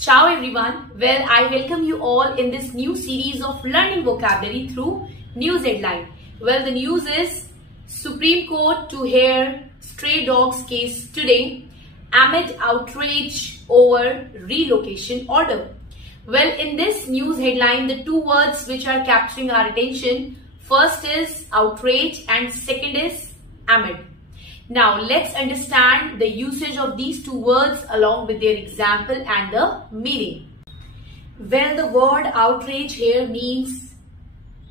Ciao everyone. Well, I welcome you all in this new series of learning vocabulary through news headline. Well, the news is Supreme Court to hear stray dogs case today amid outrage over relocation order. Well, in this news headline, the two words which are capturing our attention, first is outrage and second is amid. Now, let's understand the usage of these two words along with their example and the meaning. Well, the word outrage here means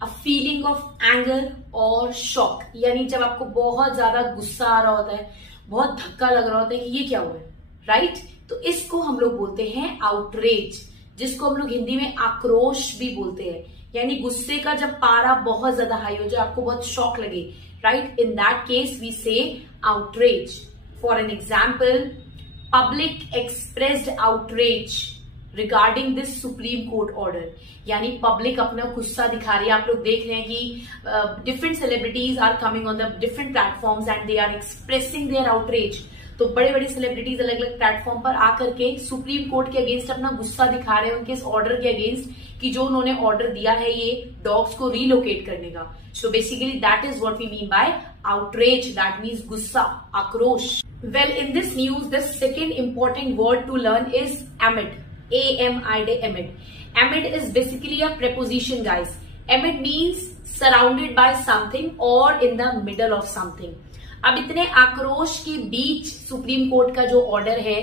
a feeling of anger or shock. यानी जब आपको बहुत ज्यादा गुस्सा आ रहा होता है, बहुत धक्का लग रहा होता है कि ये क्या हुआ है, राइट? तो इसको हम लोग बोलते हैं आउटरेज, जिसको हम लोग हिंदी में आक्रोश भी बोलते हैं. यानी गुस्से का जब पारा बहुत ज्यादा हाई हो जाए, आपको बहुत शॉक लगे, right? In that case, we say outrage. For an example, public expressed outrage regarding this Supreme Court order. यानी पब्लिक अपना गुस्सा दिखा रही है. आप लोग देख रहे हैं कि different celebrities are coming on the different platforms and they are expressing their outrage. तो बड़े बड़े सेलिब्रिटीज अलग अलग प्लेटफॉर्म पर आकर के सुप्रीम कोर्ट के अगेंस्ट अपना गुस्सा दिखा रहे हैं उनके इस ऑर्डर के अगेंस्ट कि जो उन्होंने ऑर्डर दिया है ये डॉग्स को रीलोकेट करने का. So basically that is what we mean by outrage. That means गुस्सा, आक्रोश. Well, in this news, the second important word to learn is amid. A-M-I-D, amid. Amid is basically a preposition, guys. Amid means surrounded by something or in the middle of something. अब इतने आक्रोश के बीच supreme court का जो order है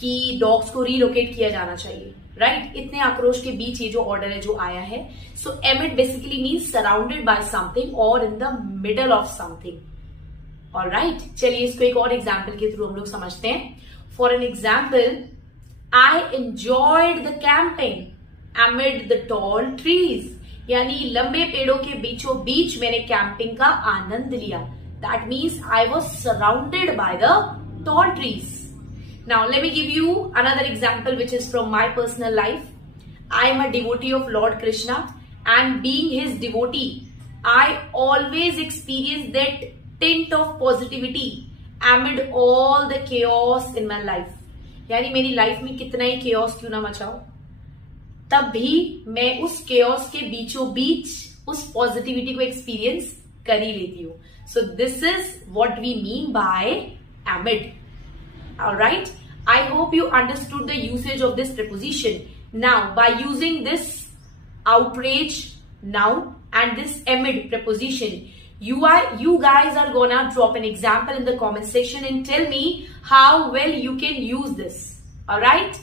कि dogs को relocate किया जाना चाहिए, राइट? इतने आक्रोश के बीच ये जो ऑर्डर है जो आया है. So amid basically means surrounded by something और in the middle of something. Alright, चलिए इसको एक और एग्जाम्पल के थ्रू हम लोग समझते हैं. For an example, I enjoyed the camping एमिड the tall trees. यानी लंबे पेड़ों के बीचों बीच मैंने कैंपिंग का आनंद लिया. That means I was surrounded by the tall trees. Now let me give you another example which is from my personal life. I am a devotee of Lord Krishna and being his devotee, I always experience that tint of positivity amid all the chaos in my life. यानी मेरी life में कितना ही chaos क्यों ना मचाओ, तब भी मैं उस chaos के बीचों बीच उस positivity को experience कर ही लेती हूँ. So this is what we mean by amid. Alright, I hope you understood the usage of this preposition. Now, by using this outrage noun and this amid preposition, you guys are gonna drop an example in the comment section and tell me how well you can use this. Alright?